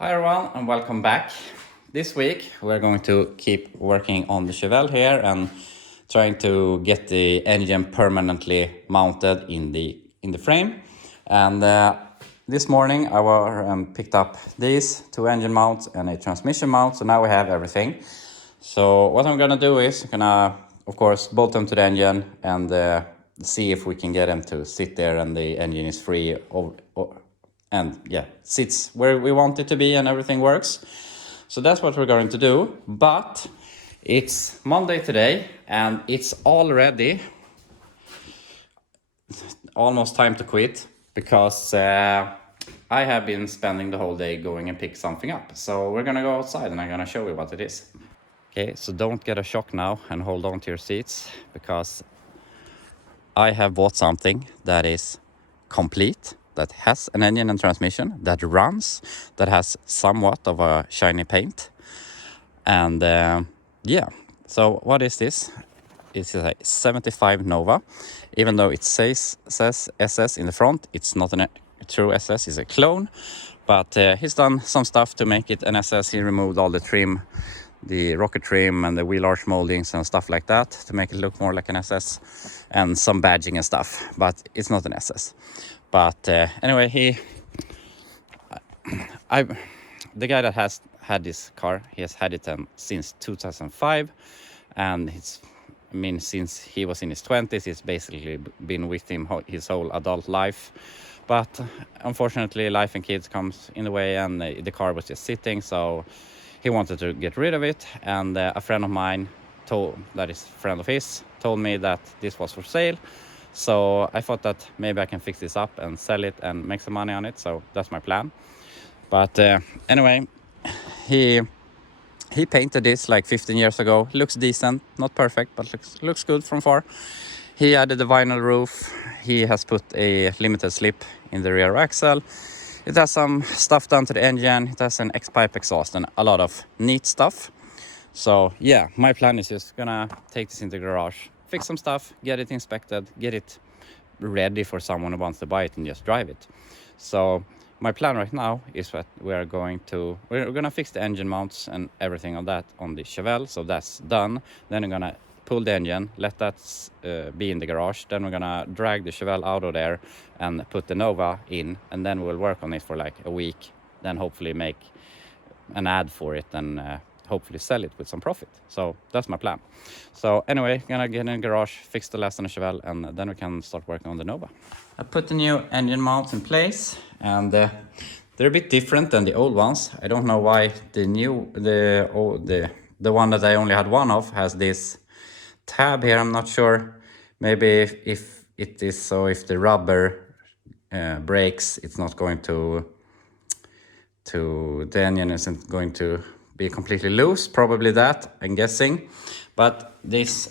Hi everyone and welcome back. This week we're going to keep working on the Chevelle here and trying to get the engine permanently mounted in the frame. And this morning I picked up these two engine mounts and a transmission mount, so now we have everything. So what I'm gonna do is gonna of course bolt them to the engine and see if we can get them to sit there and the engine is free and yeah, sits where we want it to be and everything works. So that's what we're going to do. But it's Monday today and it's already almost time to quit because I have been spending the whole day going and pick something up. So we're gonna go outside and I'm gonna show you what it is. Okay, so don't get a shock now and hold on to your seats because I have bought something that is complete, that has an engine and transmission, that runs, that has somewhat of a shiny paint. And yeah, so what is this? It's a 75 Nova. Even though it says SS in the front, it's not a true SS, it's a clone. But he's done some stuff to make it an SS. He removed all the trim, the rocket trim and the wheel arch moldings and stuff like that to make it look more like an SS, and some badging and stuff, but it's not an SS. But anyway, the guy that has had this car, he has had it since 2005, and since he was in his 20s, it's basically been with him his whole adult life. But unfortunately, life and kids comes in the way, and the car was just sitting, so he wanted to get rid of it. And a friend of mine, that is a friend of his, told me that this was for sale. So I thought that maybe I can fix this up and sell it and make some money on it. So that's my plan. But anyway, he painted this like 15 years ago. Looks decent, not perfect, but looks good from far. He added the vinyl roof. He has put a limited slip in the rear axle. It has some stuff done to the engine. It has an X-pipe exhaust and a lot of neat stuff. So yeah, my plan is just gonna take this into the garage, fix some stuff, get it inspected, get it ready for someone who wants to buy it and just drive it. So my plan right now is that we're gonna fix the engine mounts and everything on that on the Chevelle. So that's done. Then I'm gonna pull the engine, let that be in the garage. Then we're gonna drag the Chevelle out of there and put the Nova in, and then we'll work on it for like a week. Then hopefully make an ad for it and hopefully sell it with some profit. So that's my plan. So anyway, gonna get in the garage, fix the last on the Chevelle, and then we can start working on the Nova. I put the new engine mounts in place, and they're a bit different than the old ones. I don't know why the one that I only had one of has this tab here. I'm not sure. Maybe if it is so, if the rubber breaks, it's not going to the engine isn't going to be completely loose. Probably that, I'm guessing. But these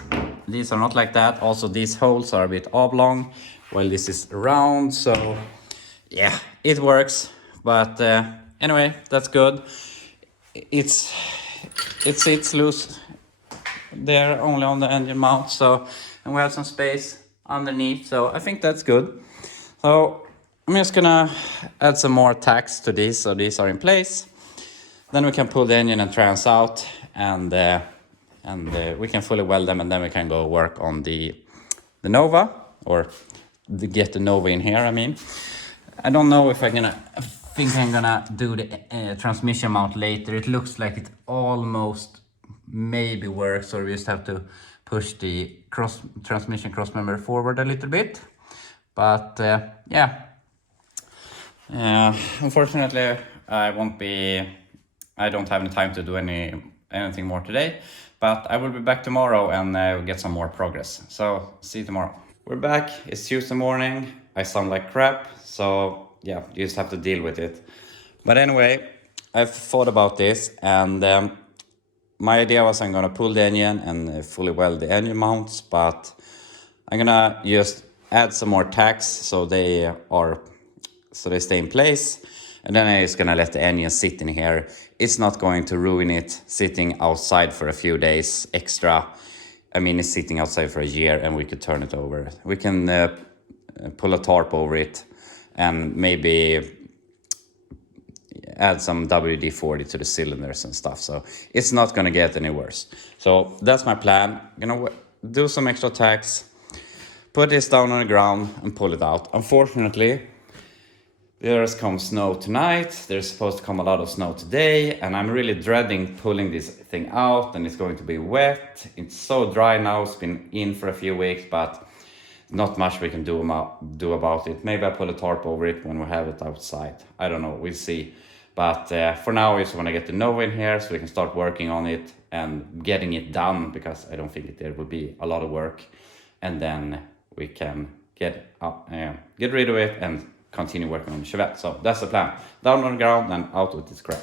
are not like that. Also, these holes are a bit oblong while this is round. So yeah, it works. But anyway, that's good. It sits loose there only on the engine mount. So, and we have some space underneath. So I think that's good. So I'm just gonna add some more tacks to these, so these are in place. Then we can pull the engine and trans out, and we can fully weld them, and then we can go work on the Nova, or get the Nova in here. I mean, I don't know if I think I'm gonna do the transmission mount later. It looks like it almost maybe works, or we just have to push the transmission cross member forward a little bit. But yeah. Unfortunately, I don't have any time to do anything more today, but I will be back tomorrow and get some more progress. So see you tomorrow. We're back. It's Tuesday morning. I sound like crap, so yeah, you just have to deal with it. But anyway, I've thought about this, and my idea was I'm gonna pull the engine and fully weld the engine mounts, but I'm gonna just add some more tacks so they stay in place, and then I'm just gonna let the engine sit in here. It's not going to ruin it sitting outside for a few days extra. I mean, it's sitting outside for a year, and we could turn it over. We can pull a tarp over it and maybe add some WD-40 to the cylinders and stuff. So it's not gonna get any worse. So that's my plan. Gonna do some extra tacks, put this down on the ground and pull it out. Unfortunately, there's come snow tonight. There's supposed to come a lot of snow today, and I'm really dreading pulling this thing out, and it's going to be wet. It's so dry now. It's been in for a few weeks, but not much we can do about it. Maybe I pull a tarp over it when we have it outside. I don't know. We'll see. But for now, I just want to get the Nova in here so we can start working on it and getting it done, because I don't think there will be a lot of work, and then we can get rid of it and continue working on the Chevette. So that's the plan. Down on the ground and out with this crap.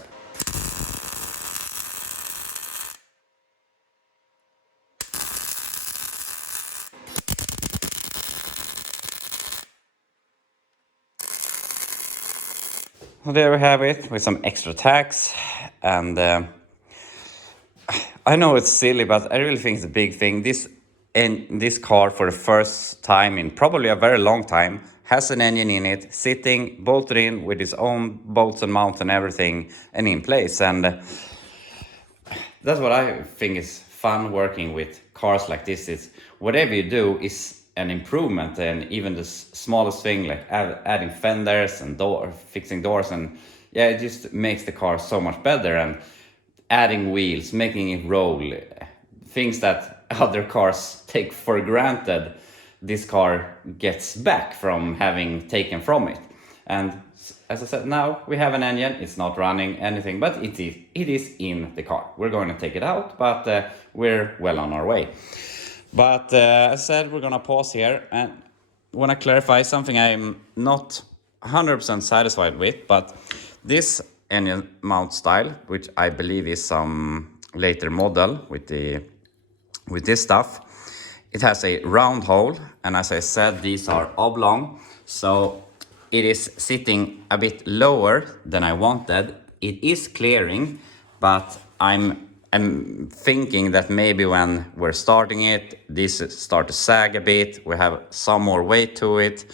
Well, there we have it with some extra tacks. And I know it's silly, but I really think it's a big thing. This car, for the first time in probably a very long time, has an engine in it, sitting, bolted in with its own bolts and mounts and everything, and in place. And that's what I think is fun working with cars like this. Is whatever you do is an improvement, and even the smallest thing like adding fenders and fixing doors, and yeah, it just makes the car so much better. And adding wheels, making it roll, things that other cars take for granted, this car gets back from having taken from it. And as I said, now we have an engine. It's not running anything, but it is in the car. We're going to take it out, but we're well on our way. But as I said, we're gonna pause here, and want to clarify something I'm not 100% satisfied with. But this engine mount style, which I believe is some later model with this stuff, it has a round hole, and as I said, these are oblong, so it is sitting a bit lower than I wanted. It is clearing, but I'm thinking that maybe when we're starting it, this start to sag a bit. We have some more weight to it.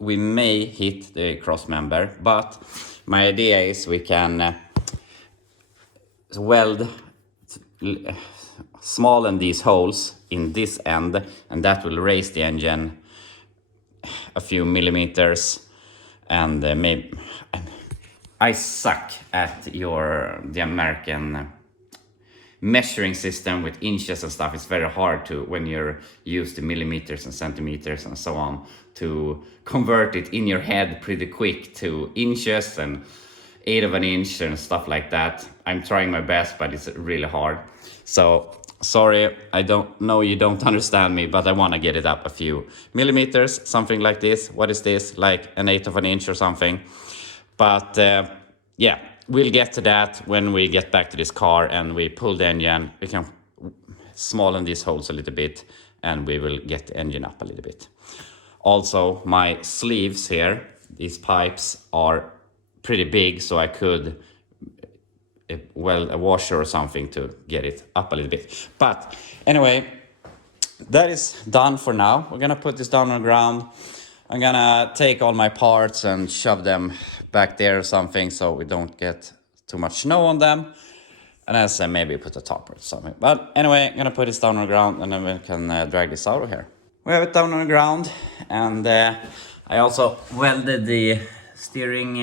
We may hit the cross member, but my idea is we can weld smallen these holes in this end, and that will raise the engine a few millimeters. And maybe I suck at the American measuring system with inches and stuff. It's very hard to, when you're used to millimeters and centimeters and so on, to convert it in your head pretty quick to inches and 1/8 of an inch and stuff like that. I'm trying my best, but it's really hard. So sorry, I don't know, you don't understand me, but I want to get it up a few millimeters, something like this. What is this? Like 1/8 of an inch or something. But yeah, we'll get to that when we get back to this car and we pull the engine. We can smallen these holes a little bit, and we will get the engine up a little bit. Also, my sleeves here, these pipes are pretty big, so I could weld a washer or something to get it up a little bit. But anyway, that is done for now. We're gonna put this down on the ground. I'm gonna take all my parts and shove them back there or something, so we don't get too much snow on them. And as I maybe put a top or something. But anyway, I'm gonna put this down on the ground, and then we can drag this out of here. We have it down on the ground, and I also welded the steering.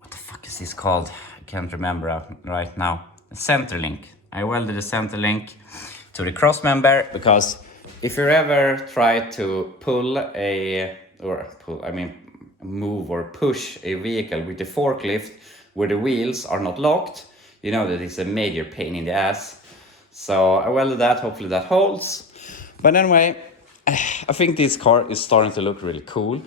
What the fuck is this called? I can't remember right now. Center link. I welded the center link to the cross member, because if you ever try to move or push a vehicle with the forklift where the wheels are not locked, you know that it's a major pain in the ass. So I welded that. Hopefully that holds. But anyway, I think this car is starting to look really cool.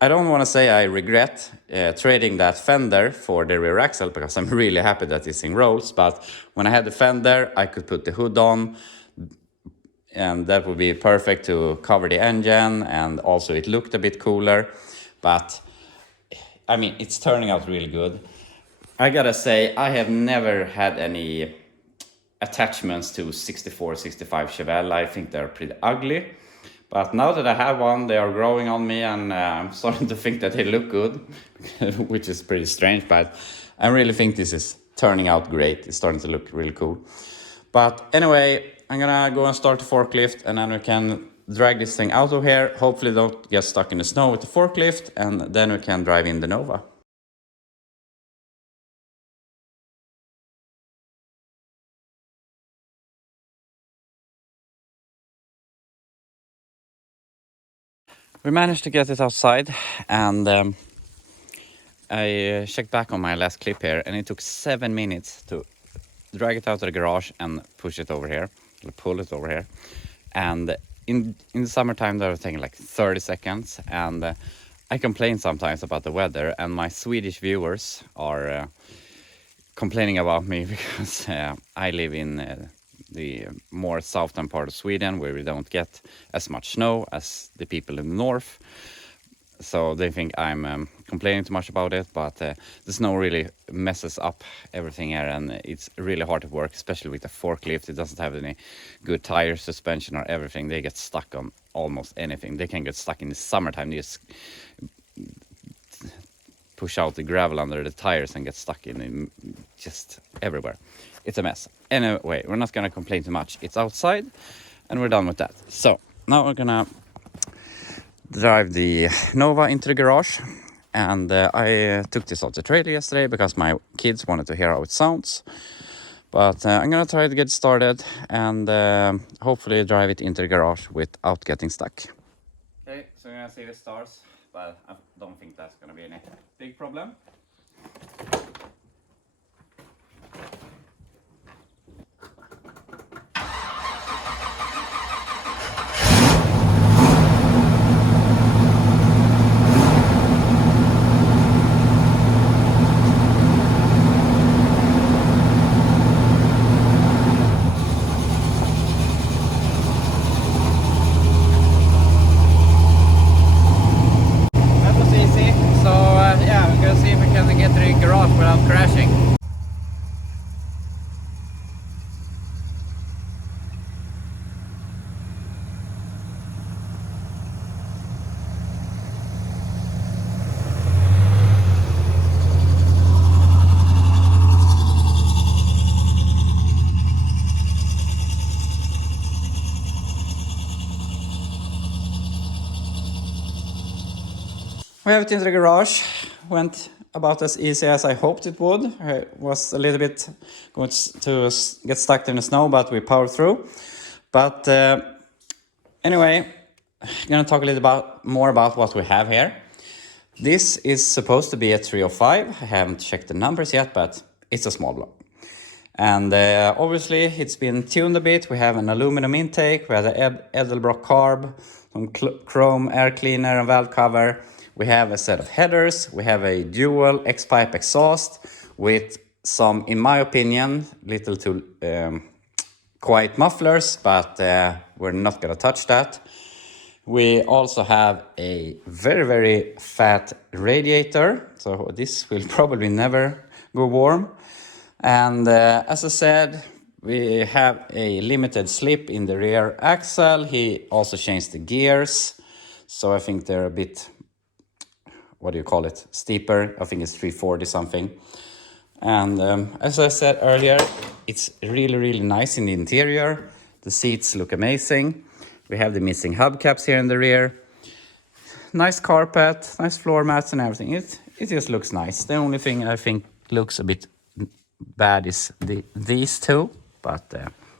I don't want to say I regret trading that fender for the rear axle, because I'm really happy that this thing rolls. But when I had the fender, I could put the hood on, and that would be perfect to cover the engine, and also it looked a bit cooler. But I mean, it's turning out really good. I gotta say, I have never had any attachments to 64, 65 Chevelle. I think they're pretty ugly. But now that I have one, they are growing on me, and I'm starting to think that they look good, which is pretty strange, but I really think this is turning out great. It's starting to look really cool. But anyway, I'm gonna go and start the forklift, and then we can drag this thing out of here. Hopefully don't get stuck in the snow with the forklift, and then we can drive in the Nova. We managed to get it outside, and I checked back on my last clip here, and it took 7 minutes to drag it out of the garage and push it over here, or pull it over here. And in the summertime, that was taking like 30 seconds. And I complain sometimes about the weather, and my Swedish viewers are complaining about me because I live in the more southern part of Sweden, where we don't get as much snow as the people in the north. So they think I'm complaining too much about it, but the snow really messes up everything here, and it's really hard to work, especially with the forklift. It doesn't have any good tire suspension or everything. They get stuck on almost anything. They can get stuck in the summertime. They just push out the gravel under the tires and get stuck in just everywhere. It's a mess. Anyway, we're not gonna complain too much. It's outside, and we're done with that. So now we're gonna drive the Nova into the garage, and I took this off the trailer yesterday because my kids wanted to hear how it sounds. But I'm gonna try to get started and hopefully drive it into the garage without getting stuck. Okay, so we're gonna see the stars, but I don't think that's gonna be any big problem. Without crashing. We have it in the garage. Went about as easy as I hoped it would. I was a little bit going to get stuck in the snow, but we powered through. But anyway, I'm gonna talk a little more about what we have here. This is supposed to be a 305. I haven't checked the numbers yet, but it's a small block. And obviously it's been tuned a bit. We have an aluminum intake, we have the Edelbrock carb, some chrome air cleaner and valve cover. We have a set of headers. We have a dual X-pipe exhaust with some, in my opinion, little too quiet mufflers, but we're not gonna touch that. We also have a very, very fat radiator, so this will probably never go warm. And as I said, we have a limited slip in the rear axle. He also changed the gears, so I think they're a bit, what do you call it, steeper. I think it's 340 something. And as I said earlier, it's really, really nice in the interior. The seats look amazing. We have the missing hubcaps here in the rear. Nice carpet, nice floor mats and everything. It just looks nice. The only thing I think looks a bit bad is these two. But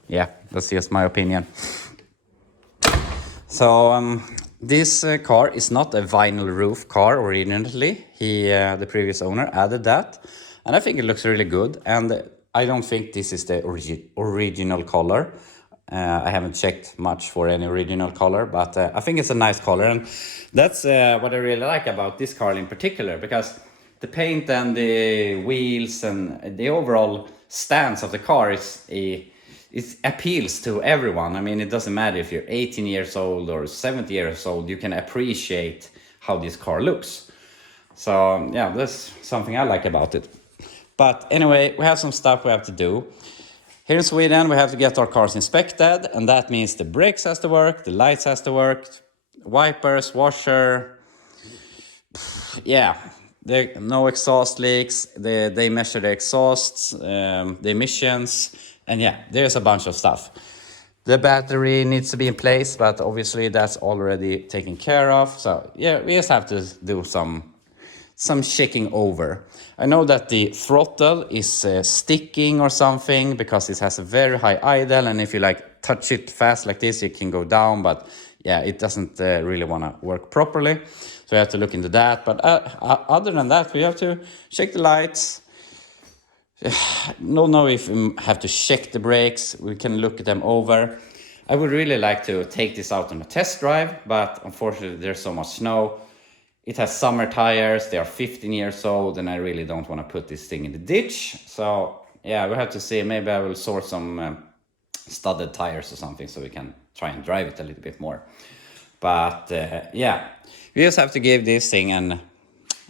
yeah, that's just my opinion. So this car is not a vinyl roof car originally. The previous owner added that. And I think it looks really good. And I don't think this is the original color. I haven't checked much for any original color, but I think it's a nice color. And that's what I really like about this car in particular, because the paint and the wheels and the overall stance of the car it appeals to everyone. I mean, it doesn't matter if you're 18 years old or 70 years old, you can appreciate how this car looks. So yeah, that's something I like about it. But anyway, we have some stuff we have to do. Here in Sweden, we have to get our cars inspected, and that means the brakes has to work, the lights has to work, wipers, washer. Yeah, no exhaust leaks. They measure the exhausts, the emissions, and yeah, there's a bunch of stuff. The battery needs to be in place, but obviously that's already taken care of. So yeah, we just have to do some shaking over. I know that the throttle is sticking or something because it has a very high idle, and if you like touch it fast like this, it can go down, but yeah, it doesn't really want to work properly. So we have to look into that. But other than that, we have to check the lights. Don't know if we have to check the brakes. We can look at them over. I would really like to take this out on a test drive, but unfortunately there's so much snow. It has summer tires, they are 15 years old, and I really don't want to put this thing in the ditch. So yeah, we have to see. Maybe I will source some studded tires or something so we can try and drive it a little bit more. But yeah, we just have to give this thing an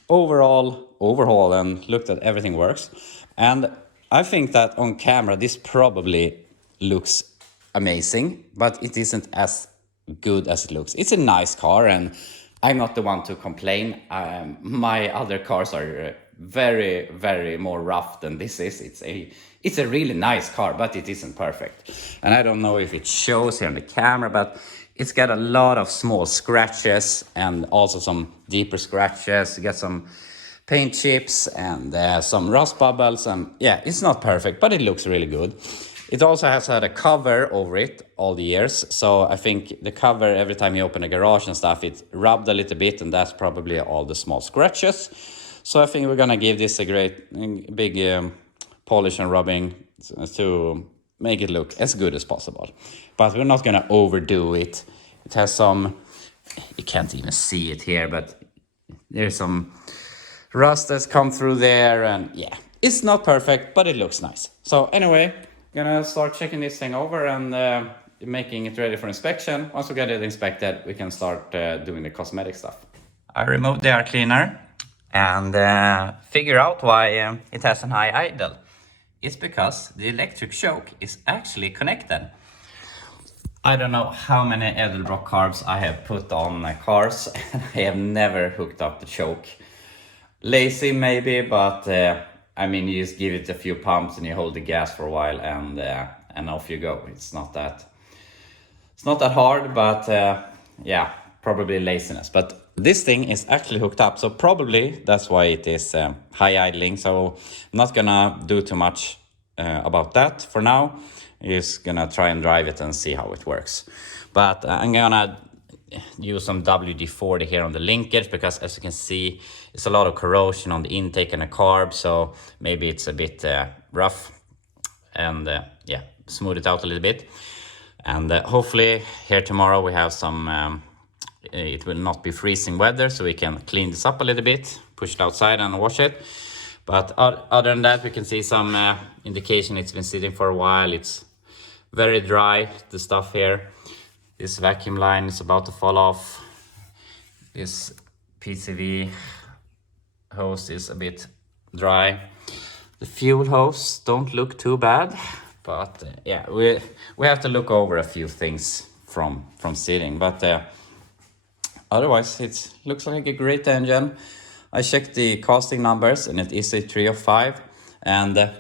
overall overhaul and look that everything works. And I think that on camera this probably looks amazing, but it isn't as good as it looks. It's a nice car, and I'm not the one to complain. My other cars are very, very more rough than this is. It's a really nice car, but it isn't perfect. And I don't know if it shows here on the camera, but it's got a lot of small scratches and also some deeper scratches. You get some paint chips and some rust bubbles, and yeah, it's not perfect, but it looks really good. It also has had a cover over it all the years, so I think the cover, every time you open a garage and stuff, it rubbed a little bit, and that's probably all the small scratches. So I think we're gonna give this a great big polish and rubbing to make it look as good as possible. But we're not gonna overdo it. It has some, you can't even see it here, but there's some rust that's come through there, and yeah, it's not perfect, but it looks nice. So anyway, gonna start checking this thing over and making it ready for inspection. Once we get it inspected, we can start doing the cosmetic stuff. I removed the air cleaner and figure out why it has an high idle. It's because the electric choke is actually connected. I don't know how many Edelbrock carbs I have put on cars, and I have never hooked up the choke. Lazy maybe, but I mean, you just give it a few pumps and you hold the gas for a while, and off you go. It's not that hard, but yeah, probably laziness. But this thing is actually hooked up, so probably that's why it is high idling. So I'm not gonna do too much about that for now. I'm just gonna try and drive it and see how it works. But I'm gonna use some WD-40 here on the linkage, because as you can see, it's a lot of corrosion on the intake and the carb, so maybe it's a bit rough, and yeah, smooth it out a little bit. And hopefully here tomorrow we have some it will not be freezing weather, so we can clean this up a little bit, push it outside and wash it. But other than that, we can see some indication it's been sitting for a while. It's very dry, the stuff here. This vacuum line is about to fall off. This PCV hose is a bit dry. The fuel hose don't look too bad, but yeah, we have to look over a few things from sitting. But otherwise, it looks like a great engine. I checked the casting numbers, and it is a 305. And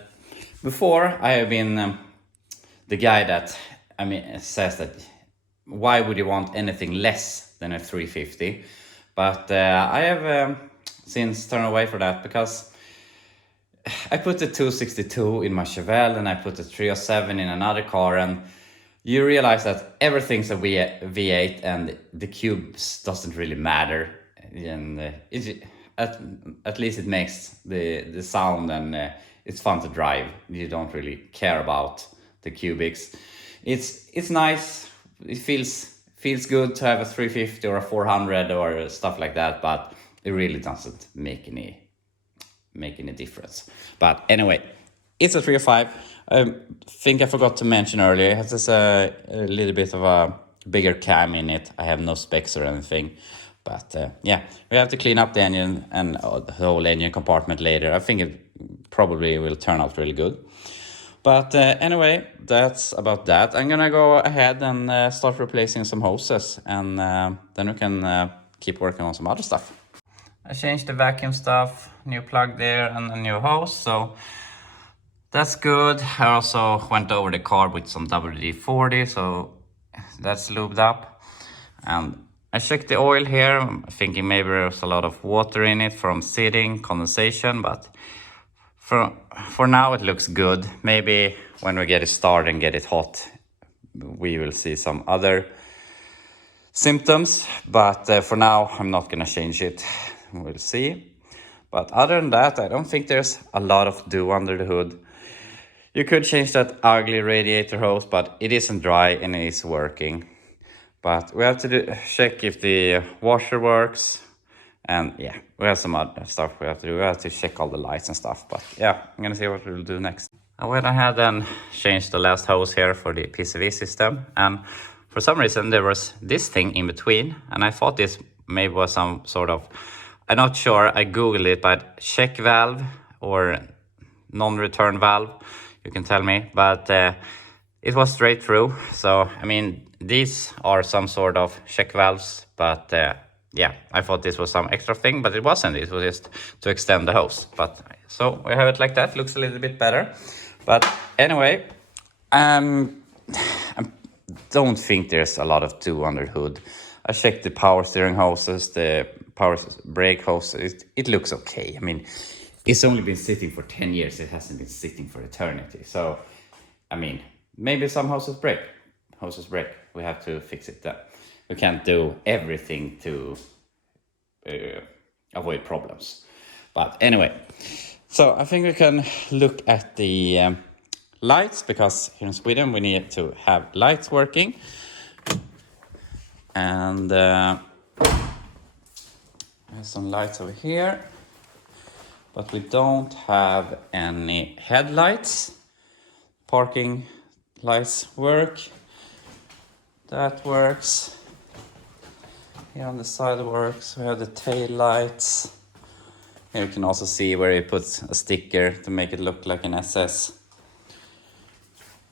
before, I have been the guy that says that, why would you want anything less than a 350? But I have since turned away from that, because I put the 262 in my Chevelle and I put the 307 in another car, and you realize that everything's a V8 and the cubes doesn't really matter, and at least it makes the sound, and it's fun to drive. You don't really care about the cubics. It's nice. It feels good to have a 350 or a 400 or stuff like that, but it really doesn't make any difference. But anyway, it's a 305. I think I forgot to mention earlier, it has a little bit of a bigger cam in it. I have no specs or anything, but yeah, we have to clean up the engine and the whole engine compartment later. I think it probably will turn out really good. But anyway, that's about that. I'm gonna go ahead and start replacing some hoses, and then we can keep working on some other stuff. I changed the vacuum stuff, new plug there and a new hose, so that's good. I also went over the car with some WD-40, so that's lubed up. And I checked the oil here, thinking maybe there's a lot of water in it from sitting, condensation, but for now it looks good. Maybe when we get it started and get it hot, we will see some other symptoms, but for now I'm not gonna change it. We'll see. But other than that, I don't think there's a lot of do under the hood. You could change that ugly radiator hose, but it isn't dry and it is working. But we have to check if the washer works. And yeah, we have some other stuff we have to do. We have to check all the lights and stuff. But yeah, I'm gonna see what we'll do next. I went ahead and changed the last hose here for the PCV system. And for some reason there was this thing in between. And I thought this maybe was some sort of, I'm not sure, I googled it, but check valve or non-return valve, you can tell me. But it was straight through. So, I mean, these are some sort of check valves, but yeah, I thought this was some extra thing, but it wasn't. It was just to extend the hose. But so we have it like that. Looks a little bit better. But anyway, I don't think there's a lot of do under the hood. I checked the power steering hoses, the power brake hoses. It looks okay. I mean, it's only been sitting for 10 years. It hasn't been sitting for eternity. So, I mean, maybe some hoses break. We have to fix it then. We can't do everything to avoid problems. But anyway, so I think we can look at the lights, because here in Sweden we need to have lights working. And there's some lights over here, but we don't have any headlights. Parking lights work. That works. Here on the side works. We have the tail lights. Here you can also see where he puts a sticker to make it look like an SS.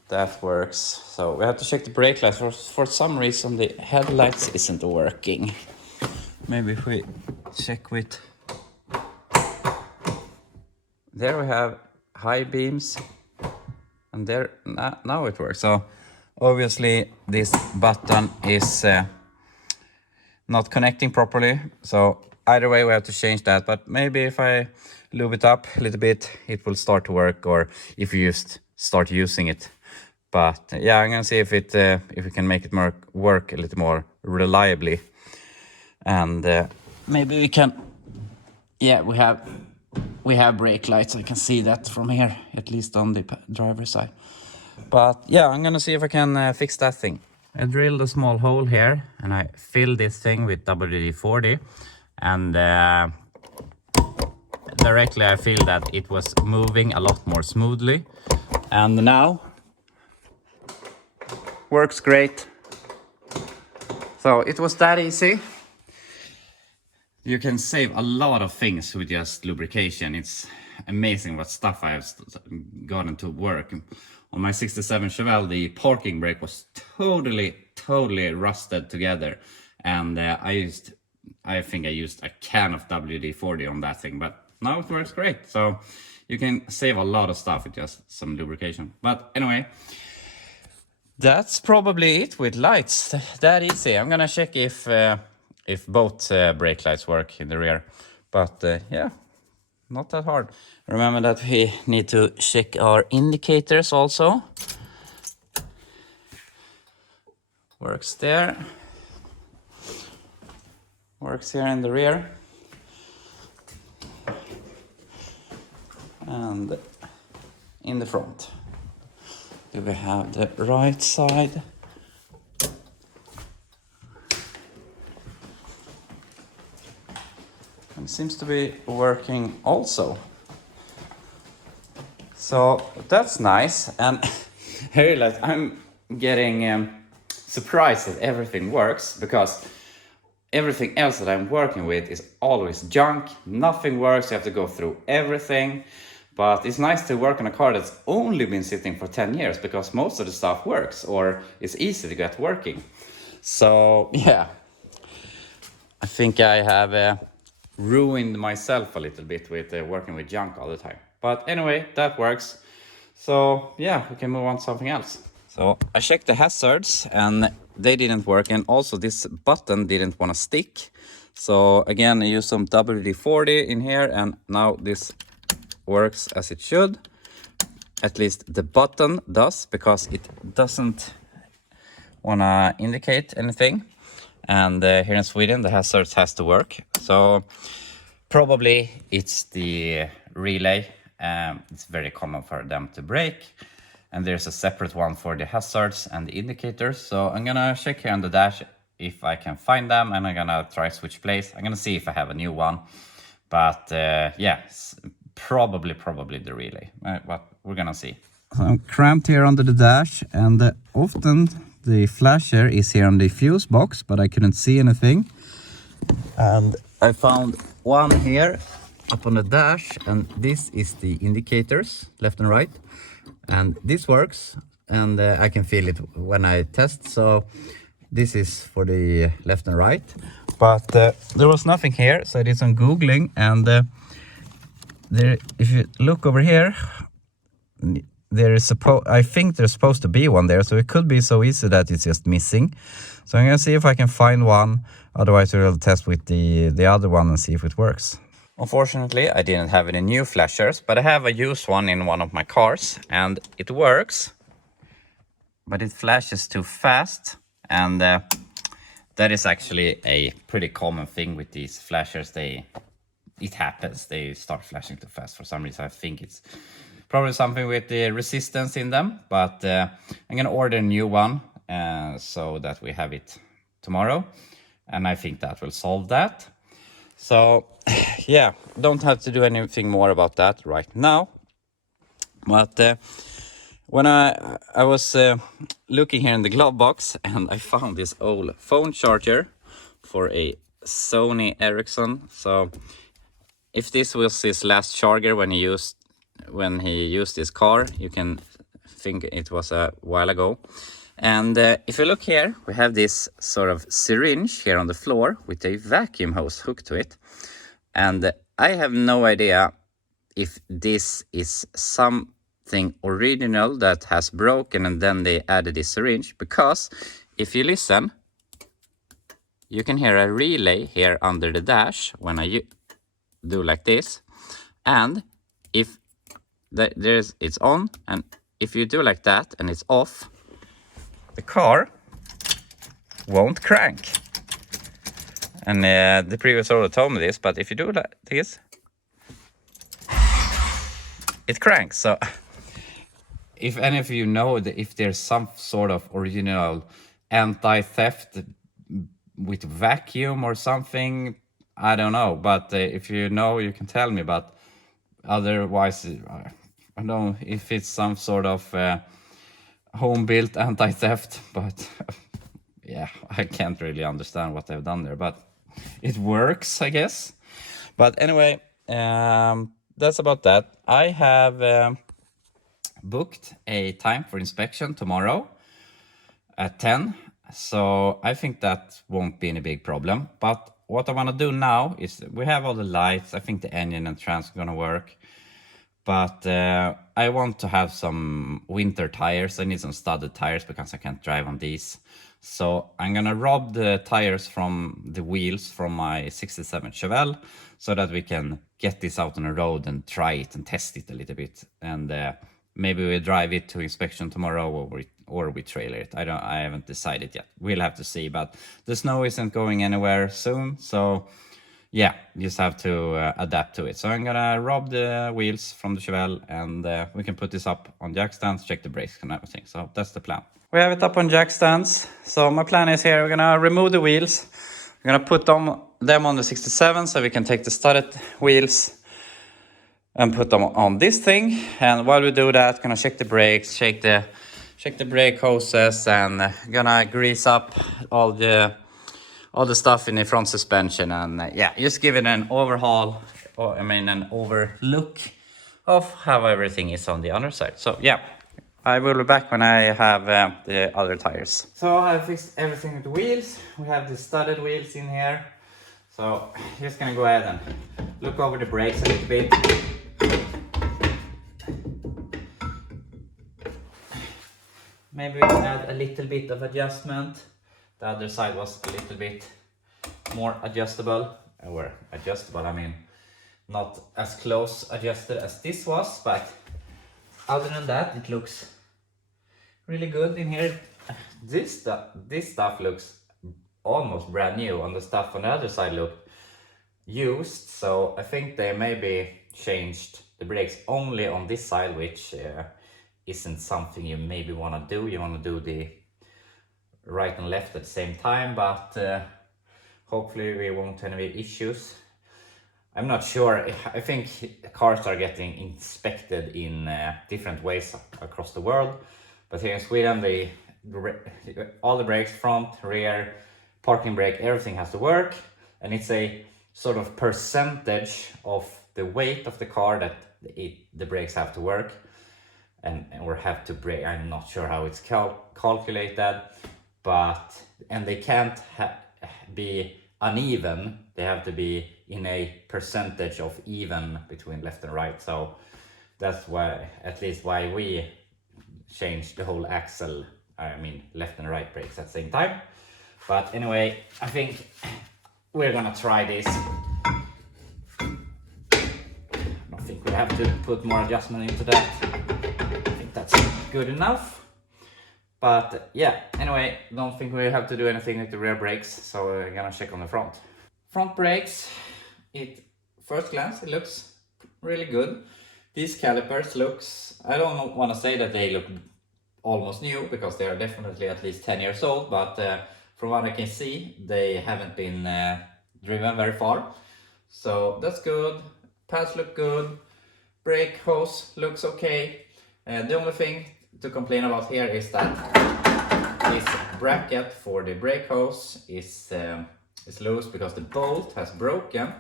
That works. So we have to check the brake lights. For some reason the headlights isn't working. Maybe if we check with... There we have high beams. And there, now it works. So obviously this button is not connecting properly. So either way we have to change that. But maybe if I lube it up a little bit, it will start to work, or if you just start using it. But yeah, I'm gonna see if we can make it work a little more reliably. And maybe we can, yeah, we have brake lights. I can see that from here, at least on the driver's side. But yeah, I'm gonna see if I can fix that thing. I drilled a small hole here and I filled this thing with WD-40, and directly I feel that it was moving a lot more smoothly. And now works great. So it was that easy. You can save a lot of things with just lubrication. It's amazing what stuff I have gotten to work. On my 67 Chevelle, the parking brake was totally rusted together. And I think I used a can of WD-40 on that thing, but now it works great. So you can save a lot of stuff with just some lubrication. But anyway, that's probably it with lights. That easy. I'm gonna check if both brake lights work in the rear. But yeah, not that hard. Remember that we need to check our indicators also. Works there. Works here in the rear. And in the front. Do we have the right side? It seems to be working also. So that's nice. And I realize I'm getting surprised that everything works, because everything else that I'm working with is always junk. Nothing works. You have to go through everything. But it's nice to work on a car that's only been sitting for 10 years because most of the stuff works or it's easy to get working. So yeah, I think I have ruined myself a little bit with working with junk all the time. But anyway, that works. So yeah, we can move on to something else. So I checked the hazards and they didn't work, and also this button didn't want to stick. So again, I used some WD-40 in here, and now this works as it should. At least the button does, because it doesn't want to indicate anything. And here in Sweden, the hazards has to work. So probably it's the relay. It's very common for them to break. And there's a separate one for the hazards and the indicators. So I'm gonna check here on the dash if I can find them, and I'm gonna try switch place. I'm gonna see if I have a new one. But yeah, probably the relay. But we're gonna see. So I'm cramped here under the dash, and often the flasher is here on the fuse box, but I couldn't see anything. And I found one here up on the dash, and this is the indicators, left and right. And this works, and I can feel it when I test. So this is for the left and right. But there was nothing here, so I did some Googling, and there, if you look over here, there is I think there's supposed to be one there, so it could be so easy that it's just missing. So I'm gonna see if I can find one. Otherwise, we'll test with the other one and see if it works. Unfortunately, I didn't have any new flashers, but I have a used one in one of my cars, and it works, but it flashes too fast, and that is actually a pretty common thing with these flashers. It happens, they start flashing too fast for some reason. I think it's probably something with the resistance in them, but I'm gonna order a new one so that we have it tomorrow, and I think that will solve that. So yeah, don't have to do anything more about that right now. But when I was looking here in the glove box, and I found this old phone charger for a Sony Ericsson. So if this was his last charger when he used his car, you can think it was a while ago. And if you look here, we have this sort of syringe here on the floor with a vacuum hose hooked to it. And I have no idea if this is something original that has broken and then they added this syringe, because if you listen, you can hear a relay here under the dash when I do like this. And if it's on, and if you do like that and it's off, the car won't crank. And the previous owner told me this, but if you do like this, it cranks. So if any of you know if there's some sort of original anti-theft with vacuum or something, I don't know. But if you know, you can tell me. But otherwise, I don't know if it's some sort of home-built anti-theft, but yeah, I can't really understand what they've done there, but it works, I guess. But anyway, that's about that. I have booked a time for inspection tomorrow at 10, so I think that won't be any big problem. But what I want to do now is, we have all the lights, I think the engine and trans are gonna work. But I want to have some winter tires. I need some studded tires because I can't drive on these. So I'm gonna rob the tires from the wheels from my 67 Chevelle so that we can get this out on the road and try it and test it a little bit. And maybe we drive it to inspection tomorrow, or we trailer it. I haven't decided yet. We'll have to see. But the snow isn't going anywhere soon, so yeah, you just have to adapt to it. So I'm gonna rob the wheels from the Chevelle, and we can put this up on jack stands, check the brakes and everything. So that's the plan. We have it up on jack stands. So my plan is here, we're gonna remove the wheels. We're gonna put them on the 67 so we can take the studded wheels and put them on this thing. And while we do that, gonna check the brakes, check the brake hoses, and gonna grease up all the stuff in the front suspension, and yeah, just give it an overhaul, an overlook of how everything is on the underside. So yeah, I will be back when I have the other tires. So I fixed everything with the wheels. We have the studded wheels in here. So just gonna go ahead and look over the brakes a little bit. Maybe we can add a little bit of adjustment. The other side was a little bit more adjustable, or adjustable, I mean not as close adjusted as this was, but other than that it looks really good in here. This stuff looks almost brand new, on the stuff on the other side looked used, so I think they maybe changed the brakes only on this side, which isn't something you maybe want to do. You want to do the right and left at the same time, but hopefully we won't have any issues. I'm not sure. I think cars are getting inspected in different ways across the world, but here in Sweden all the brakes, front, rear, parking brake, everything has to work, and it's a sort of percentage of the weight of the car that the brakes have to work. Or have to brake. I'm not sure how it's calculated, but they can't be uneven. They have to be in a percentage of even between left and right. So that's why, at least why we changed the whole axle. I mean left and right brakes at the same time. But anyway, I think we're gonna try this. I think we have to put more adjustment into that. That's good enough. But yeah, anyway, don't think we have to do anything with the rear brakes, so we're gonna check on the front. Front brakes, first glance it looks really good. These calipers looks, I don't want to say that they look almost new, because they are definitely at least 10 years old, but from what I can see they haven't been driven very far, so that's good. Pads look good, brake hose looks okay. The only thing to complain about here is that this bracket for the brake hose is loose because the bolt has broken,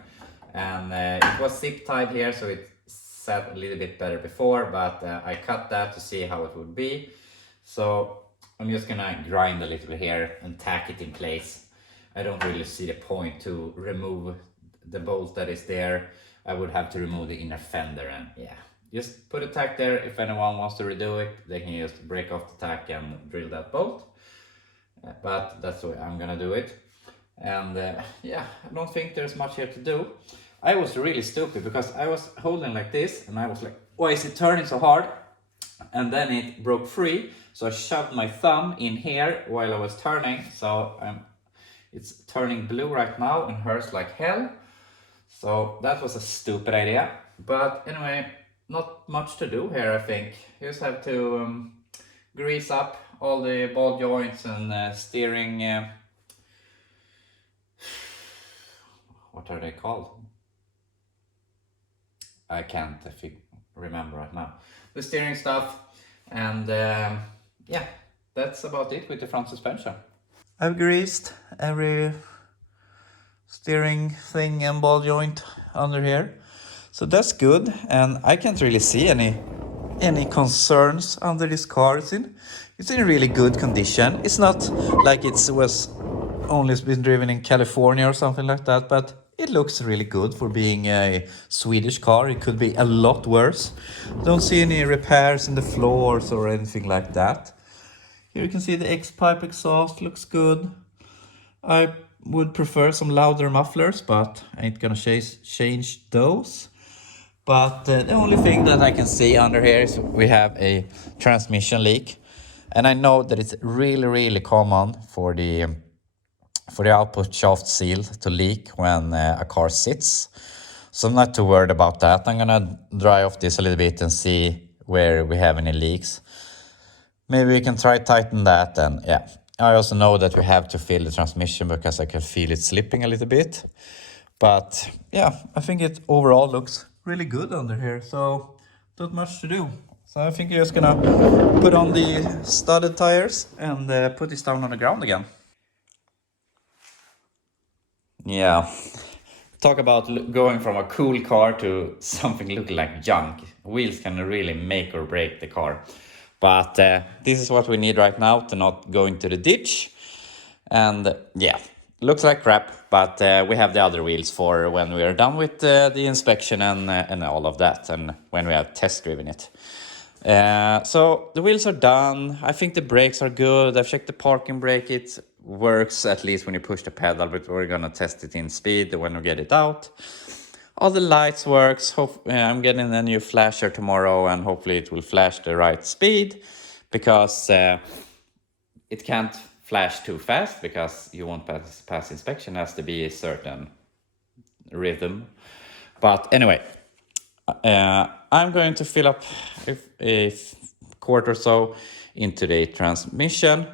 and it was zip tied here, so it sat a little bit better before, but I cut that to see how it would be. So I'm just gonna grind a little bit here and tack it in place. I don't really see the point to remove the bolt that is there. I would have to remove the inner fender, and yeah. Just put a tack there. If anyone wants to redo it, they can just break off the tack and drill that bolt. But that's the way I'm gonna do it. And yeah, I don't think there's much here to do. I was really stupid because I was holding like this and I was like, why is it turning so hard? And then it broke free. So I shoved my thumb in here while I was turning. So it's turning blue right now and hurts like hell. So that was a stupid idea. But anyway, not much to do here, I think. You just have to grease up all the ball joints and steering... what are they called? I can't remember right now. The steering stuff, and yeah, that's about it with the front suspension. I've greased every steering thing and ball joint under here. So that's good, and I can't really see any concerns under this car. It's in really good condition. It's not like it was only been driven in California or something like that, but it looks really good for being a Swedish car. It could be a lot worse. Don't see any repairs in the floors or anything like that. Here you can see the X-pipe exhaust looks good. I would prefer some louder mufflers, but I ain't gonna change those. But the only thing that I can see under here is we have a transmission leak. And I know that it's really, really common for the output shaft seal to leak when a car sits. So I'm not too worried about that. I'm gonna dry off this a little bit and see where we have any leaks. Maybe we can try tighten that, and yeah. I also know that we have to fill the transmission because I can feel it slipping a little bit. But yeah, I think it overall looks really good under here, so not much to do. So I think you're just gonna put on the studded tires and put this down on the ground again. Yeah, Talk about going from a cool car to something looking like junk. Wheels can really make or break the car. But this is what we need right now to not go into the ditch. And yeah, looks like crap, but we have the other wheels for when we are done with the inspection and all of that, and when we have test driven it. So the wheels are done. I think the brakes are good. I've checked the parking brake. It works at least when you push the pedal, but we're gonna test it in speed when we get it out. All the lights works. I'm getting a new flasher tomorrow, and hopefully it will flash the right speed, because it can't flash too fast because you won't pass inspection. It has to be a certain rhythm. But anyway, I'm going to fill up a quart or so into the transmission,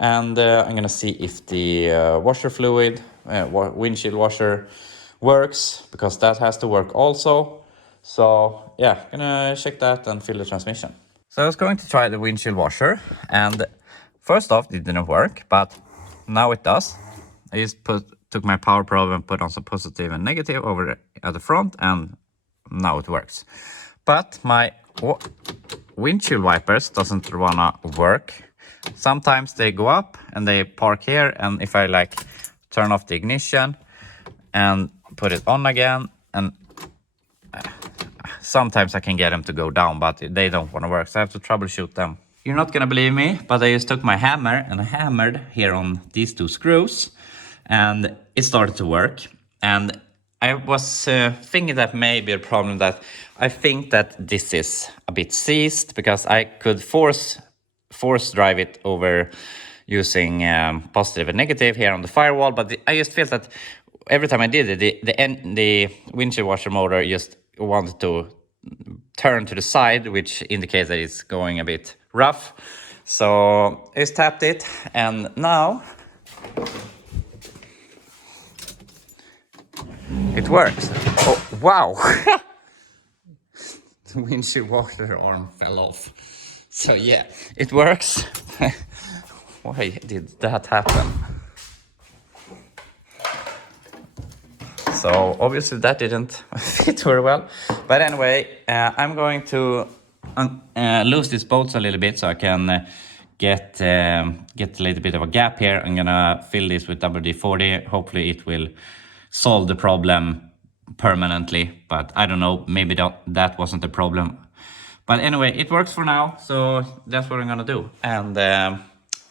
and I'm going to see if the washer fluid, windshield washer, works, because that has to work also. So yeah, gonna check that and fill the transmission. So I was going to try the windshield washer, and first off it didn't work, but now it does. I just took my power probe and put on some positive and negative over at the front, and now it works. But my windshield wipers doesn't wanna work. Sometimes they go up and they park here, and if I like turn off the ignition and put it on again, and sometimes I can get them to go down, but they don't want to work, so I have to troubleshoot them. You're not gonna believe me, but I just took my hammer and I hammered here on these two screws, and it started to work. And I was thinking that maybe a problem that I think that this is a bit seized, because I could force drive it over using positive and negative here on the firewall, but I just feel that every time I did it, the windshield washer motor just wanted to turn to the side, which indicates that it's going a bit rough. So I just tapped it, and now it works. Oh, wow. The windshield washer arm fell off. So yeah, it works. Why did that happen? So obviously that didn't fit very well. But anyway, I'm going to loose these bolts a little bit so I can get a little bit of a gap here. I'm gonna fill this with WD-40. Hopefully it will solve the problem permanently, but I don't know, maybe that wasn't the problem. But anyway, it works for now, so that's what I'm gonna do. And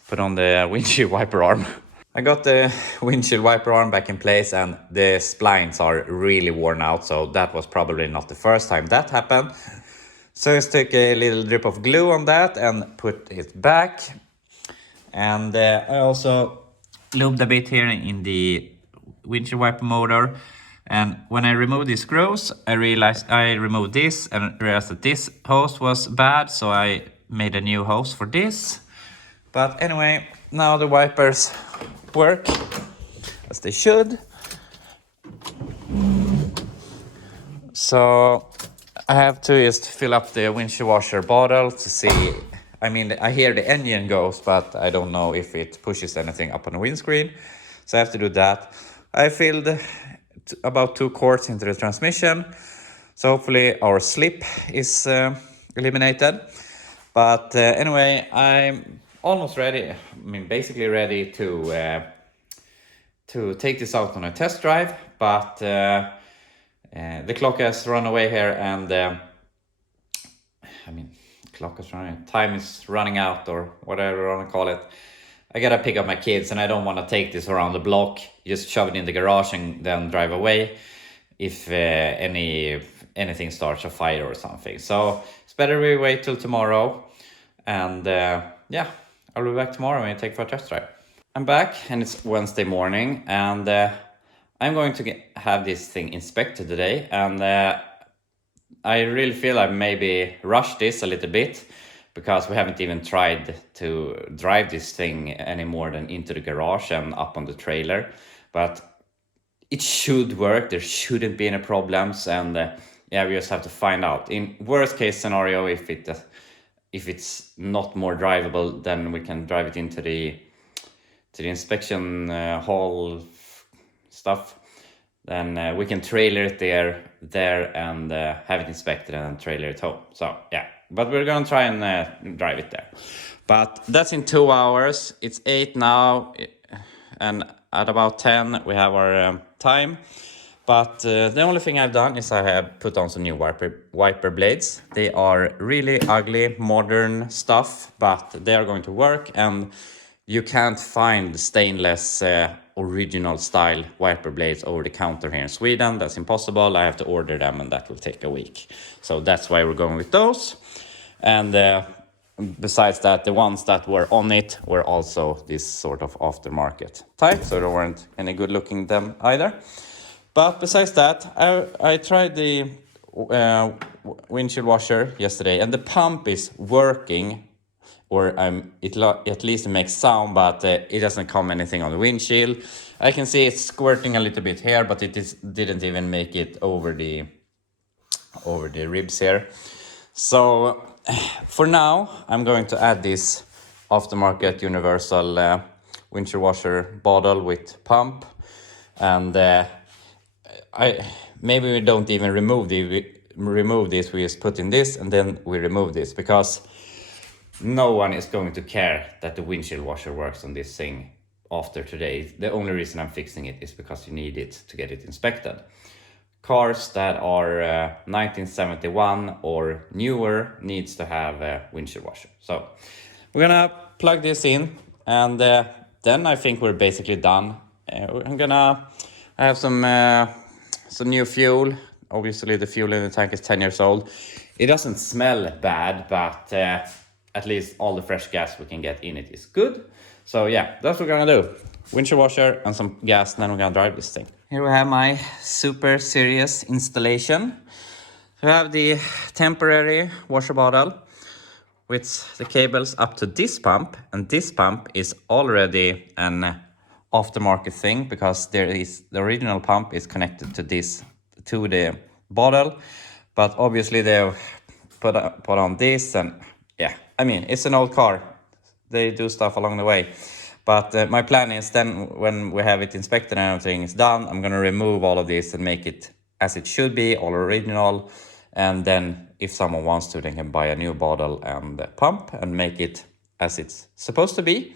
put on the windshield wiper arm. I got the windshield wiper arm back in place, and the splines are really worn out, so that was probably not the first time that happened. So I just took a little drip of glue on that and put it back. And I also lubed a bit here in the windshield wiper motor. And when I removed these screws, I realized I removed this and realized that this hose was bad, so I made a new hose for this. But anyway, now the wipers work as they should. So I have to just fill up the windshield washer bottle to see. I mean, I hear the engine goes, but I don't know if it pushes anything up on the windscreen. So I have to do that. I filled about 2 quarts into the transmission. So hopefully our slip is eliminated. But anyway, I'm almost ready. I mean, basically ready to take this out on a test drive. But the clock has run away here, and I mean, clock is running. Time is running out, or whatever you want to call it. I gotta pick up my kids, and I don't want to take this around the block, just shove it in the garage and then drive away if anything starts a fire or something. So it's better we wait till tomorrow. And yeah, I'll be back tomorrow when I take for a test drive. I'm back, and it's Wednesday morning, and I'm going to have this thing inspected today. And I really feel I maybe rushed this a little bit, because we haven't even tried to drive this thing any more than into the garage and up on the trailer. But it should work. There shouldn't be any problems. And yeah, we just have to find out. In worst case scenario, if it's not more drivable, then we can drive it into the inspection hall stuff. then we can trailer it there and have it inspected and trailer it home. So yeah, but we're gonna try and drive it there. But that's in 2 hours. It's 8 now, and at about 10 we have our time. But the only thing I've done is I have put on some new wiper blades. They are really ugly, modern stuff, but they are going to work, and you can't find stainless original style wiper blades over the counter here in Sweden. That's impossible. I have to order them, and that will take a week. So that's why we're going with those. And besides that, the ones that were on it were also this sort of aftermarket type, so they weren't any good looking them either. But besides that, I tried the windshield washer yesterday, and the pump is working, or at least it makes sound, but it doesn't come anything on the windshield. I can see it's squirting a little bit here, but didn't even make it over the ribs here. So for now, I'm going to add this aftermarket universal windshield washer bottle with pump, and maybe we don't even remove this. We just put in this and then we remove this, because no one is going to care that the windshield washer works on this thing after today. The only reason I'm fixing it is because you need it to get it inspected. Cars that are 1971 or newer needs to have a windshield washer. So we're gonna plug this in, and then I think we're basically done. I have some new fuel. Obviously the fuel in the tank is 10 years old. It doesn't smell bad, but at least all the fresh gas we can get in it is good. So yeah, that's what we're gonna do. Windshield washer and some gas, and then we're gonna drive this thing. Here we have my super serious installation. We have the temporary washer bottle with the cables up to this pump, and this pump is already an aftermarket thing, because the original pump is connected to the bottle, but obviously they've put on this, and yeah, I mean, it's an old car. They do stuff along the way. But my plan is then, when we have it inspected and everything is done, I'm gonna remove all of this and make it as it should be, all original. And then if someone wants to, they can buy a new bottle and pump and make it as it's supposed to be.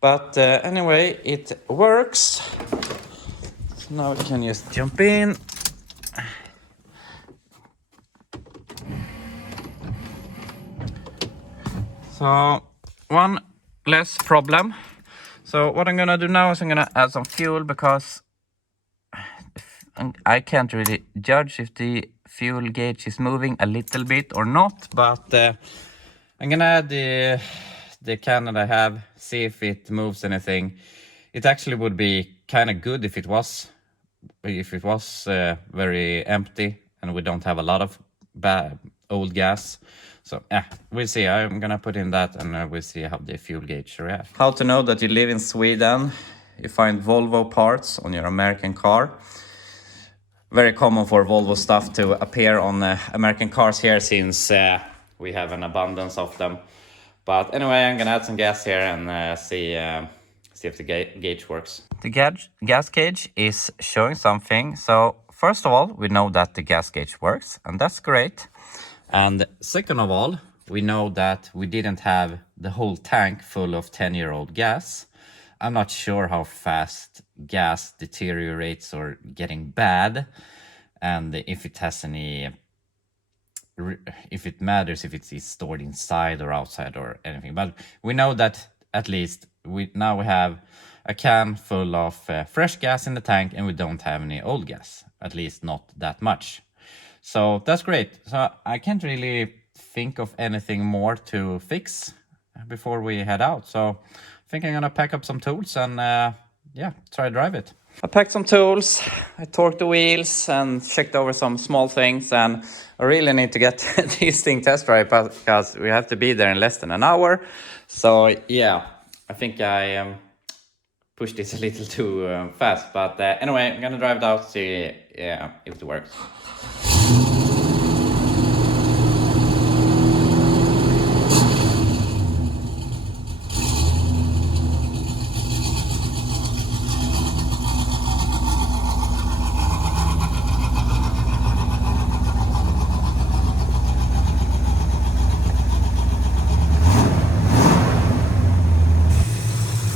But anyway, it works. So now we can just jump in. So one less problem. So what I'm gonna do now is I'm gonna add some fuel, because I can't really judge if the fuel gauge is moving a little bit or not, but I'm gonna add the can that I have, see if it moves anything. It actually would be kind of good if it was very empty and we don't have a lot of bad old gas. So yeah, we'll see. I'm gonna put in that, and we'll see how the fuel gauge reacts. How to know that you live in Sweden? You find Volvo parts on your American car. Very common for Volvo stuff to appear on American cars here, since we have an abundance of them. But anyway, I'm gonna add some gas here and see if the gauge works. The gas gauge is showing something. So first of all, we know that the gas gauge works, and that's great. And second of all, we know that we didn't have the whole tank full of 10-year-old gas. I'm not sure how fast gas deteriorates or getting bad, and if it has any, if it matters if it's stored inside or outside or anything. But we know that at least we have a can full of fresh gas in the tank, and we don't have any old gas, at least not that much. So that's great. So I can't really think of anything more to fix before we head out. So I think I'm gonna pack up some tools and yeah, try to drive it. I packed some tools, I torqued the wheels and checked over some small things, and I really need to get this thing test drive, because we have to be there in less than an hour. So yeah, I think I pushed this a little too fast, but anyway, I'm gonna drive it out, see if it works.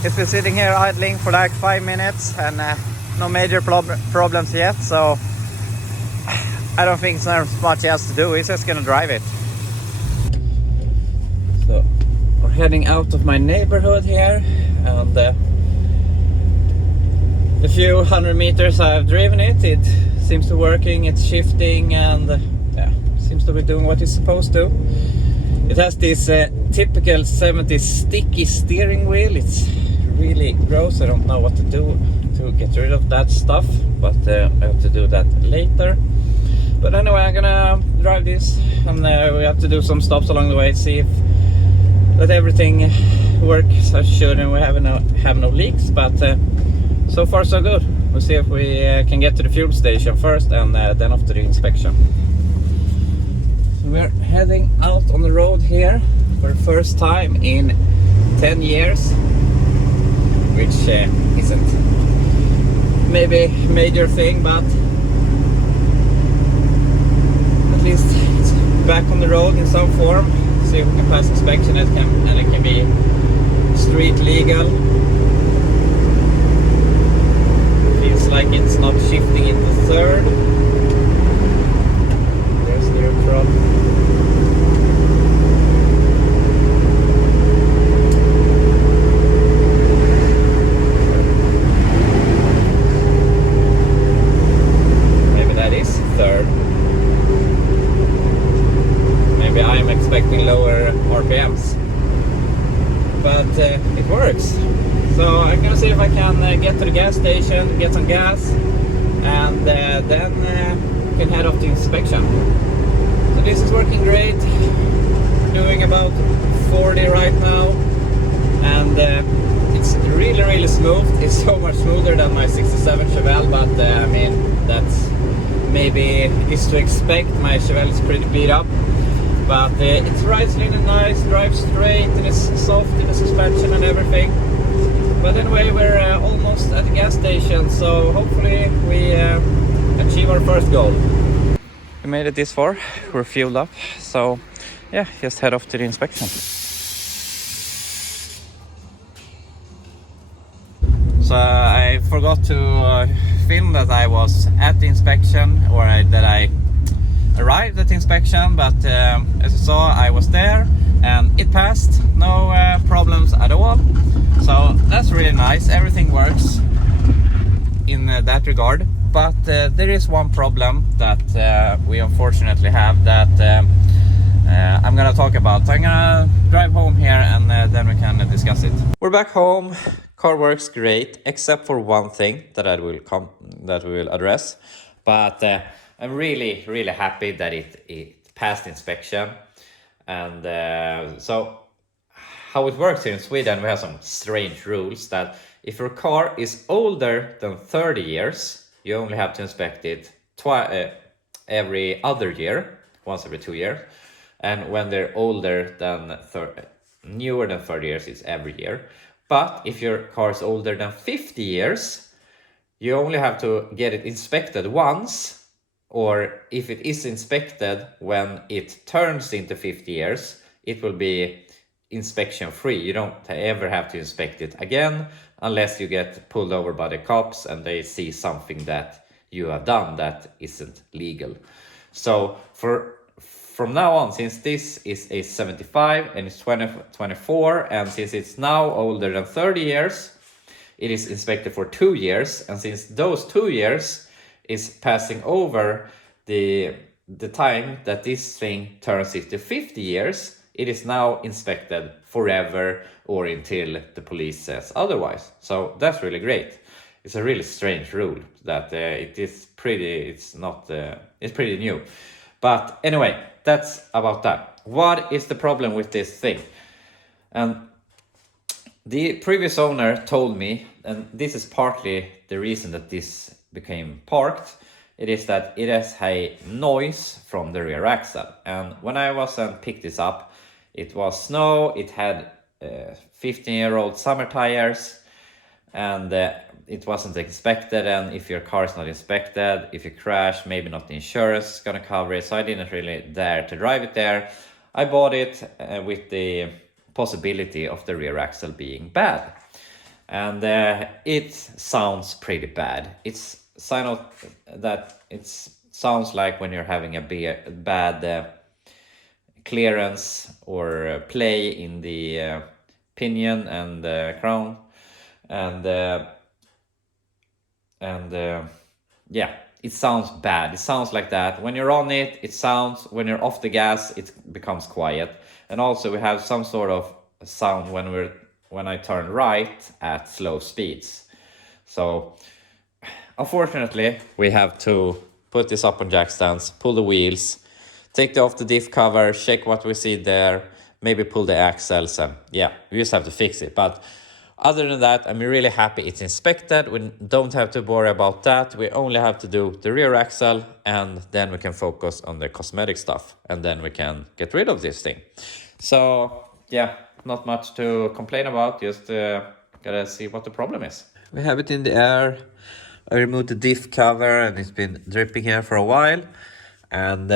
It's been sitting here idling for like 5 minutes and no major problems yet, so I don't think there's much else to do. He's just gonna drive it. So we're heading out of my neighborhood here, and the few 100 meters I've driven it, it seems to be working, it's shifting, and yeah, seems to be doing what it's supposed to. It has this typical 70s sticky steering wheel. It's really gross. I don't know what to do to get rid of that stuff, but I have to do that later. But anyway, I'm gonna drive this, and we have to do some stops along the way, see if that everything works as it should, and we have no leaks. But so far so good. We'll see if we can get to the fuel station first, and then off to the inspection. So we're heading out on the road here for the first time in 10 years, which isn't maybe a major thing, but at least it's back on the road in some form. See if we can pass inspection, and it can be street legal. Feels like it's not shifting into third. There's the drop. Maybe that is third. Maybe I'm expecting lower RPMs, but it works. So I'm gonna see if I can get to the gas station, get some gas, and then can head off to inspection. So this is working great. Doing about 40 right now, and it's really smooth. It's so much smoother than my 67 Chevelle, but I mean, that's maybe is to expect. My Chevelle is pretty beat up, but it rides really nice, drives straight, and it's soft in the suspension and everything. But anyway, we're almost at the gas station, so hopefully we achieve our first goal. We made it this far, we're fueled up, so yeah, just head off to the inspection. So I forgot to film that I was at the inspection, or that I arrived at the inspection, but as you saw, I was there and it passed, no problems at all. So that's really nice, everything works in that regard. But there is one problem that we unfortunately have that I'm gonna talk about. I'm gonna drive home here, and then we can discuss it. We're back home. Car works great, except for one thing that we will address. But I'm really happy that it passed inspection. And so how it works here in Sweden, we have some strange rules that if your car is older than 30 years, you only have to inspect it every other year, once every 2 years. And when they're newer than 30 years, it's every year. But if your car is older than 50 years, you only have to get it inspected once, or if it is inspected when it turns into 50 years, it will be inspection free. You don't ever have to inspect it again unless you get pulled over by the cops and they see something that you have done that isn't legal. So from now on, since this is a 75 and it's 2024, and since it's now older than 30 years, it is inspected for 2 years. And since those 2 years is passing over the time that this thing turns into 50 years, it is now inspected forever or until the police says otherwise. So that's really great. It's a really strange rule that it's pretty new. But anyway, that's about that. What is the problem with this thing? And the previous owner told me, and this is partly the reason that this became parked, it is that it has a noise from the rear axle. And when I was and picked this up, it was snow, it had 15-year-old summer tires, and it wasn't inspected. And if your car is not inspected, if you crash, maybe not the insurance is gonna cover it. So I didn't really dare to drive it there. I bought it with the possibility of the rear axle being bad. and it sounds pretty bad. It's sign of that it sounds like when you're having a bad clearance or play in the pinion and crown, and yeah, it sounds bad. It sounds like that. When you're on it, it sounds. When you're off the gas, it becomes quiet. And also we have some sort of sound when I turn right at slow speeds. So unfortunately, we have to put this up on jack stands, pull the wheels, take off the diff cover, check what we see there, maybe pull the axles, and yeah, we just have to fix it. But other than that, I'm really happy it's inspected. We don't have to worry about that. We only have to do the rear axle, and then we can focus on the cosmetic stuff, and then we can get rid of this thing. So yeah, not much to complain about, just gotta see what the problem is. We have it in the air. I removed the diff cover and it's been dripping here for a while. And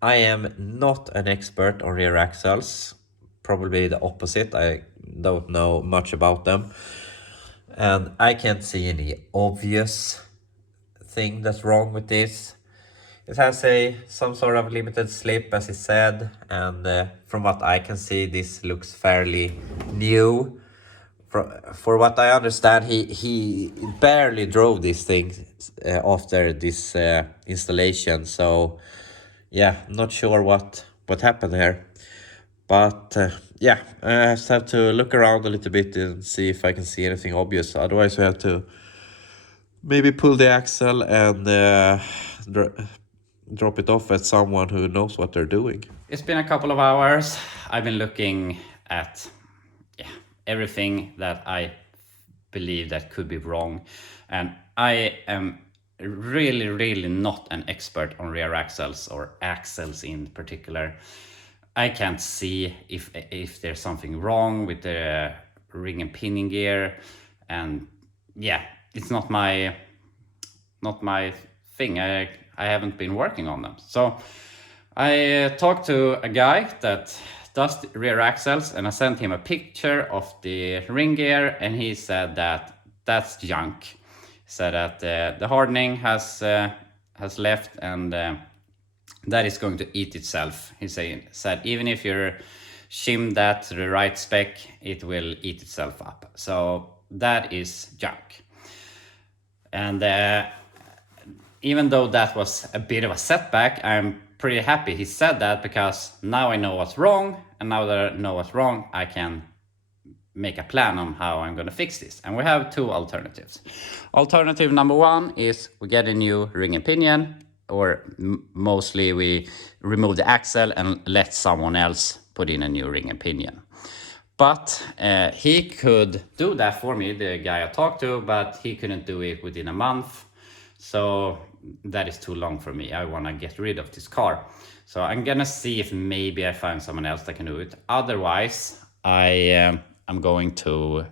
I am not an expert on rear axles. Probably the opposite. I don't know much about them. And I can't see any obvious thing that's wrong with this. It has some sort of limited slip, as he said. And from what I can see, this looks fairly new. For what I understand, he barely drove this thing after this installation. So yeah, not sure what happened here. But yeah, I just have to look around a little bit and see if I can see anything obvious. Otherwise, we have to maybe pull the axle and drop it off at someone who knows what they're doing. It's been a couple of hours. I've been looking at everything that I believe that could be wrong, and I am really not an expert on rear axles or axles in particular. I can't see if there's something wrong with the ring and pinion gear, and yeah, it's not my thing. I haven't been working on them. So I talked to a guy that does the rear axles, and I sent him a picture of the ring gear, and he said that that's junk. He said that the hardening has left, and that is going to eat itself. He said even if you shim that to the right spec, it will eat itself up. So that is junk. And even though that was a bit of a setback, I'm pretty happy he said that, because now I know what's wrong, and now that I know what's wrong, I can make a plan on how I'm going to fix this. And we have two alternatives. Alternative number one is we get a new ring and pinion, or mostly we remove the axle and let someone else put in a new ring and pinion. But he could do that for me, the guy I talked to, but he couldn't do it within a month. So that is too long for me. I want to get rid of this car. So I'm gonna see if maybe I find someone else that can do it. Otherwise, I'm going to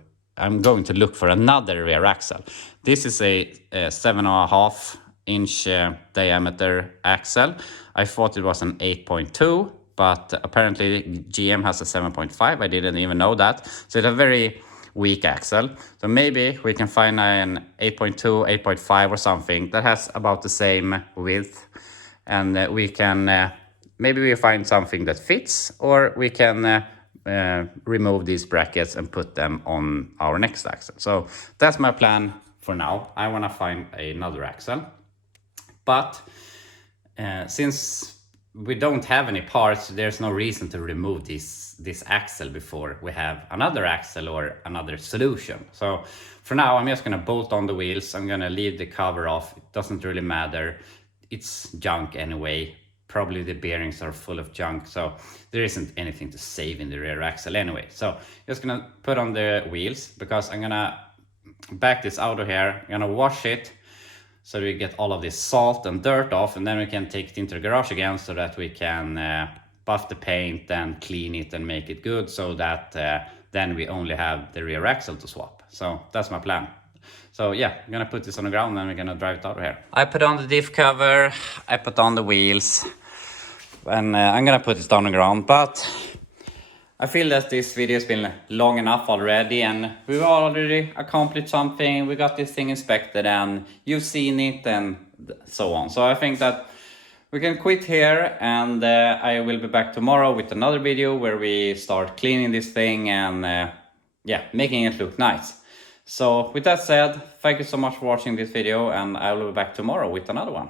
look for another rear axle. This is a 7.5 inch diameter axle. I thought it was an 8.2, but apparently GM has a 7.5. I didn't even know that. So it's a very weak axle. So maybe we can find an 8.2, 8.5 or something that has about the same width, and we can maybe we find something that fits, or we can remove these brackets and put them on our next axle. So that's my plan for now. I want to find another axle, but since we don't have any parts, there's no reason to remove this axle before we have another axle or another solution. So for now, I'm just gonna bolt on the wheels. I'm gonna leave the cover off. It doesn't really matter. It's junk anyway. Probably the bearings are full of junk, so there isn't anything to save in the rear axle anyway. So just gonna put on the wheels, because I'm gonna back this out of here. I'm gonna wash it, so we get all of this salt and dirt off, and then we can take it into the garage again, so that we can buff the paint and clean it and make it good, so that then we only have the rear axle to swap. So that's my plan. So yeah, I'm gonna put this on the ground and we're gonna drive it out of here. I put on the diff cover, I put on the wheels, and I'm gonna put this down on the ground. But I feel that this video has been long enough already, and we've already accomplished something. We got this thing inspected and you've seen it and so on. So I think that we can quit here, and I will be back tomorrow with another video where we start cleaning this thing and yeah, making it look nice. So with that said, thank you so much for watching this video, and I will be back tomorrow with another one.